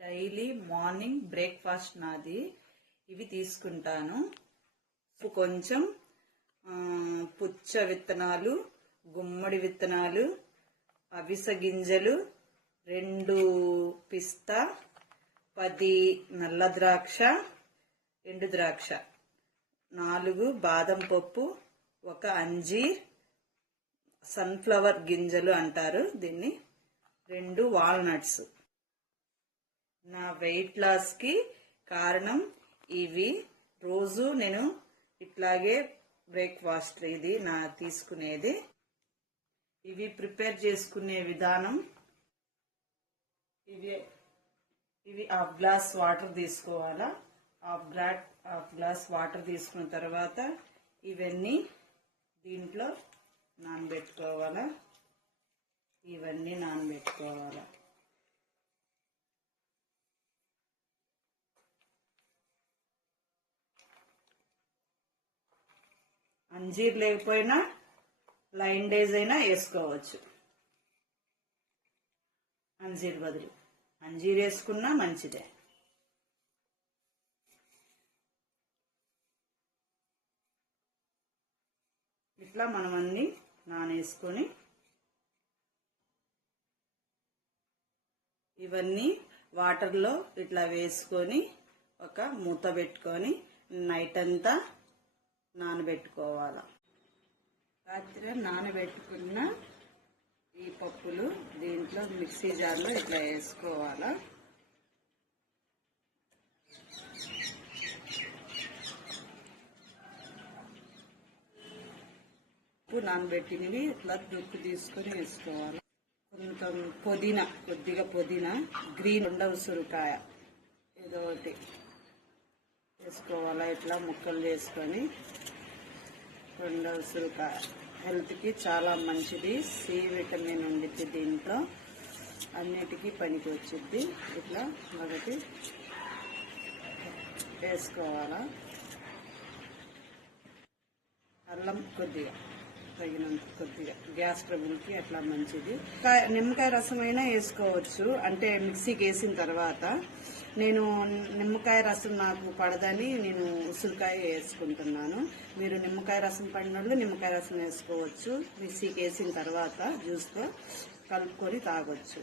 Daily morning breakfast నాది ఇవి తీసుకుంటాను. కొంచెం పుచ్చ విత్తనాలు, గుమ్మడి విత్తనాలు, అవిసె గింజలు, 2 పిస్తా, 10 నల్ల ద్రాక్ష, ఎండు ద్రాక్ష, 4 బాదం పప్పు, 1 అంజీర్, సన్ఫ్లవర్ గింజలు అంటారు దీన్ని, 2 వాల్నట్స్. నా వెయిట్ లాస్ కి కారణం ఇవి. రోజు నేను ఇట్లాగే బ్రేక్ఫాస్ట్ ఇది నా తీసుకునేది. ఇవి ప్రిపేర్ చేసుకునే విధానం, ఇవి హాఫ్ గ్లాస్ వాటర్ తీసుకోవాలా. హాఫ్ గ్లాస్ వాటర్ తీసుకున్న తర్వాత ఇవన్నీ దీంట్లో నానబెట్టుకోవాలా. ఇవన్నీ నానబెట్టుకోవాలా. అంజీర్ లేకపోయినా లైన్ డేస్ అయినా వేసుకోవచ్చు. అంజీర్ బదులు అంజీర్ వేసుకున్నా మంచిదే. ఇట్లా మనం అన్ని నానేసుకొని ఇవన్నీ వాటర్లో ఇట్లా వేసుకొని ఒక మూత పెట్టుకొని నైట్ అంతా నానబెట్టుకోవాలి. రాత్రి నానబెట్టుకున్న ఈ పప్పులు దీంట్లో మిక్సీ జార్లో ఇట్లా వేసుకోవాలా. ఉప్పు నానబెట్టినవి ఇట్లా దుక్కు తీసుకొని వేసుకోవాలి. కొంచెం పుదీనా, కొద్దిగా పుదీనా, గ్రీన్ ఉసిరికాయ ఏదో ఒకటి వేసుకోవాలా. ఇట్లా ముక్కలు చేసుకొని, ఉసిరికాయ హెల్త్కి చాలా మంచిది. సి విటమిన్ ఉండిద్ది దీంట్లో, అన్నిటికీ పనికి వచ్చిద్ది. ఇట్లా ఒకటి వేసుకోవాలా. అల్లం కొద్దిగా తగినంత, కొద్దిగా గ్యాస్ ట్రబుల్కి అట్లా మంచిది. నిమ్మకాయ రసం అయినా వేసుకోవచ్చు, అంటే మిక్సీకి వేసిన తర్వాత. నేను నిమ్మకాయ రసం నాకు పడదని నేను ఉసిరికాయ వేసుకుంటున్నాను. మీరు నిమ్మకాయ రసం పడిన వాళ్ళు నిమ్మకాయ రసం వేసుకోవచ్చు. మిక్సీకి వేసిన తర్వాత జ్యూస్తో కలుపుకొని తాగొచ్చు.